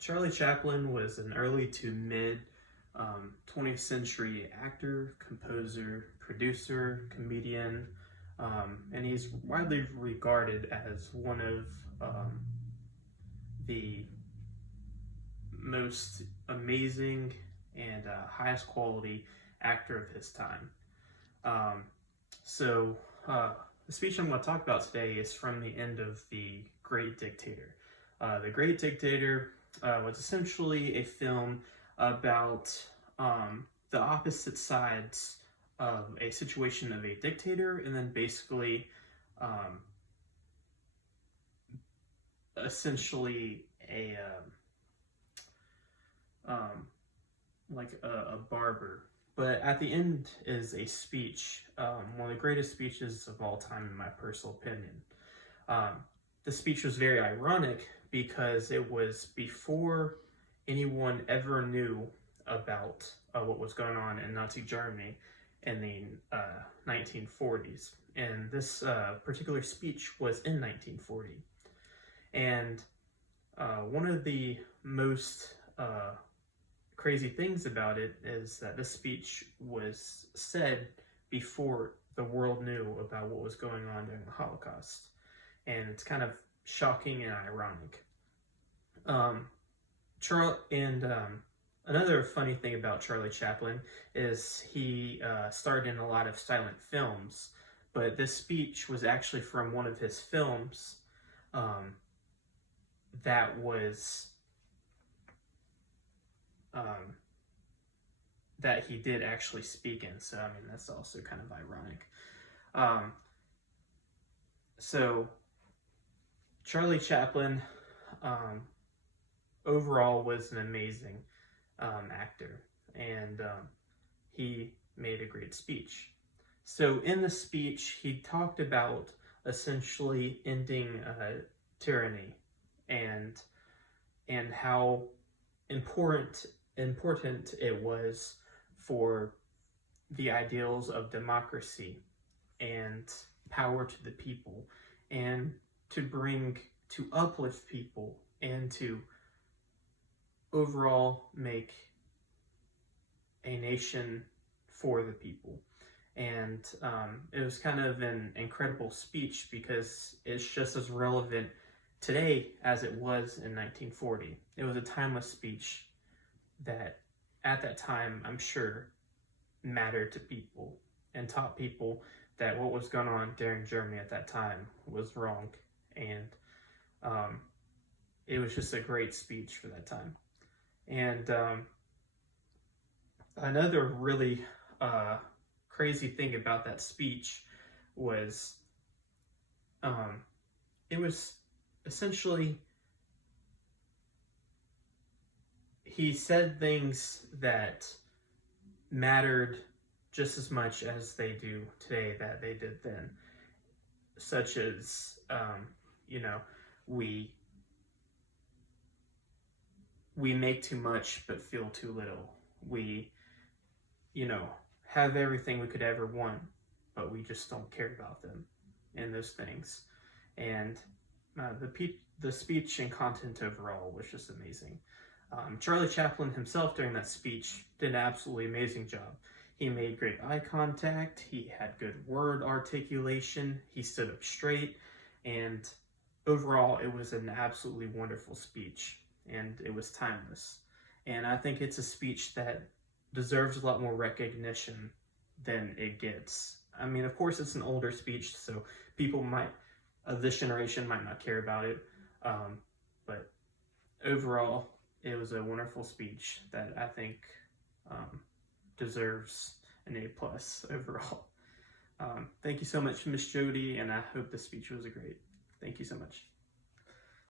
Charlie Chaplin was an early to mid 20th century actor, composer, producer, comedian, and he's widely regarded as one of the most amazing and highest quality actor of his time. Um, so, the speech I'm going to talk about today is from the end of The Great Dictator. The Great Dictator was essentially a film about the opposite sides of a situation of a dictator, and then basically, essentially a barber. But at the end is a speech, one of the greatest speeches of all time, in my personal opinion. The speech was very ironic because it was before anyone ever knew about what was going on in Nazi Germany in the 1940s. And this particular speech was in 1940. And one of the most crazy things about it is that this speech was said before the world knew about what was going on during the Holocaust. And it's kind of shocking and ironic. Another funny thing about Charlie Chaplin is he starred in a lot of silent films, but this speech was actually from one of his films that was that he did actually speak in. So, I mean, that's also kind of ironic. So, Charlie Chaplin overall was an amazing actor, and he made a great speech. So, in the speech, he talked about essentially ending tyranny and how important it was for the ideals of democracy and power to the people, and to uplift people and to overall make a nation for the people. And it was kind of an incredible speech because it's just as relevant today as it was in 1940. It was a timeless speech that at that time, I'm sure, mattered to people and taught people that what was going on during Germany at that time was wrong. And it was just a great speech for that time. And another really crazy thing about that speech was it was essentially, he said things that mattered just as much as they do today that they did then, such as we make too much but feel too little. We have everything we could ever want, but we just don't care about them and those things. And the speech and content overall was just amazing. Charlie Chaplin himself during that speech did an absolutely amazing job. He made great eye contact, he had good word articulation, he stood up straight, and overall it was an absolutely wonderful speech, and it was timeless. And I think it's a speech that deserves a lot more recognition than it gets. I mean, of course it's an older speech, so people of this generation might not care about it, but overall it was a wonderful speech that I think deserves an A+ overall. Thank you so much, Miss Jody, and I hope the speech was great. Thank you so much.